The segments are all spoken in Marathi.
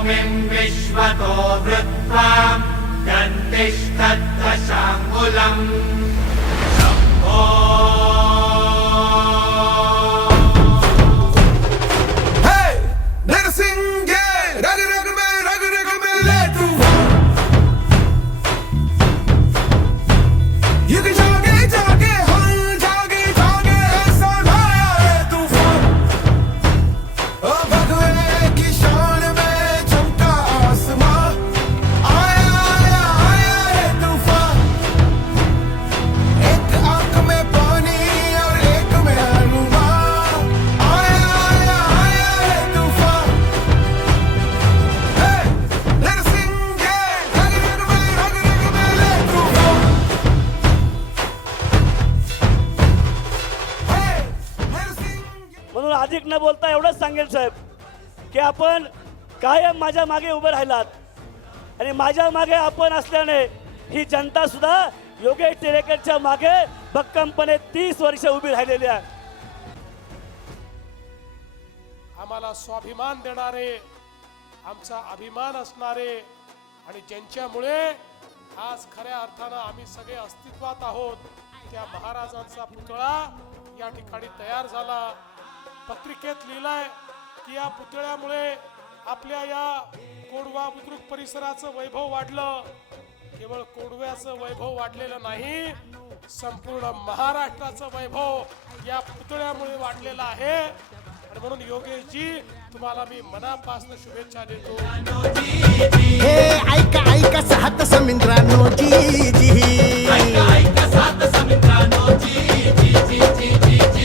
भूमिं विश्वतो वृत्वा गन्तिष्ठद्दशाङ्गुलम् शम्भो म्हणून अधिक न बोलता एवढंच सांगेल साहेब की आपण कायम माझ्या मागे उभे राहिलात आणि माझ्या मागे आपण असल्याने ही जनता सुद्धा योगेश टिळेकरच्या मागे भक्कमपणे 30 वर्ष उभी राहिलेली आहे. आम्हाला स्वाभिमान देणारे, आमचा अभिमान असणारे आणि ज्यांच्यामुळे आज खऱ्या अर्थानं आम्ही सगळे अस्तित्वात आहोत, त्या महाराजांचा पुतळा या ठिकाणी तयार झाला. पत्रिकेत लिहिलाय की या पुतळ्यामुळे आपल्या या कोडवा बुद्रुक परिसराचं वैभव वाढलं. केवळ कोडव्याचं वैभव वाढलेलं नाही, संपूर्ण महाराष्ट्राचं वैभव या पुतळ्यामुळे वाढलेलं आहे. आणि म्हणून योगेशजी तुम्हाला मी मनापासून शुभेच्छा देतो. हे ऐका ऐका सात समुद्रानो जी जी, ऐका ऐका सात समुद्रानो जी जी जी जी जी जी,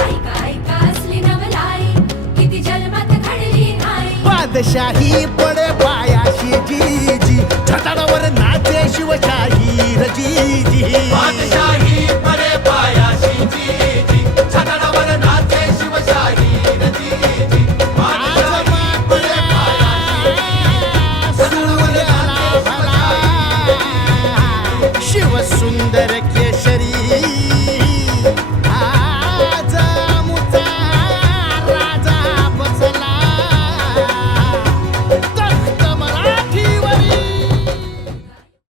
ऐका ऐका असली नवलाई किती जन्मात घडली नाही. बादशाही पडे पायाशी जी जी, छटाडावर नाचे शिवशाही जी जी, बादशाही पडे पायाशी जी जी, छटाडावर नाचे शिवशाही जी जी. शिव सुंदर केशरी